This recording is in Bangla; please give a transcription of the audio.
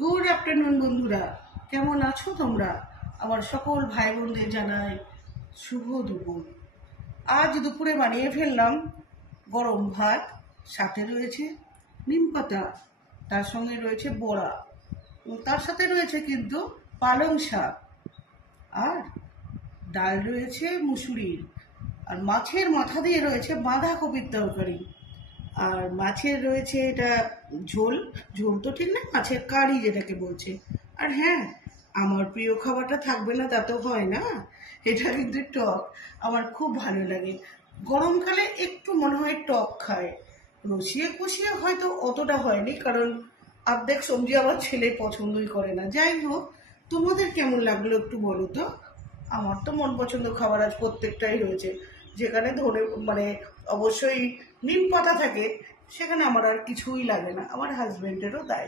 গুড আফটারনুন বন্ধুরা, কেমন আছো তোমরা? আমার সকল ভাই বোনদের জানাই শুভ দুপুর। আজ দুপুরে বানিয়ে ফেললাম গরম ভাত, সাথে রয়েছে নিম পাতা, তার সঙ্গে রয়েছে বড়া, তার সাথে রয়েছে কিন্তু পালং শাক, আর ডাল রয়েছে মুসুরির, আর মাছের মাথা দিয়ে রয়েছে বাঁধাকপির তরকারি, আর মাছের রয়েছে এটা ঝোল। ঝোল তো ঠিক না, মাছের কারি যেটাকে বলছে। আর হ্যাঁ, আমার প্রিয় খাবারটা থাকবে না তা তো হয় না, এটা কিন্তু টক। আমার খুব ভালো লাগে গরমকালে, একটু মনে হয় টক খায়। রসিয়ে কষিয়ে হয়তো অতটা হয়নি, কারণ অর্ধেক সবজি আমার ছেলে পছন্দই করে না। যাই হোক, তোমাদের কেমন লাগলো একটু বলো তো। আমার তো মন পছন্দ খাবার আজ প্রত্যেকটাই রয়েছে। যেখানে ধরে অবশ্যই নিম পাতা থাকে, সেখানে আমার আর কিছুই লাগে না। আমার হাজবেন্ডেরও তাই।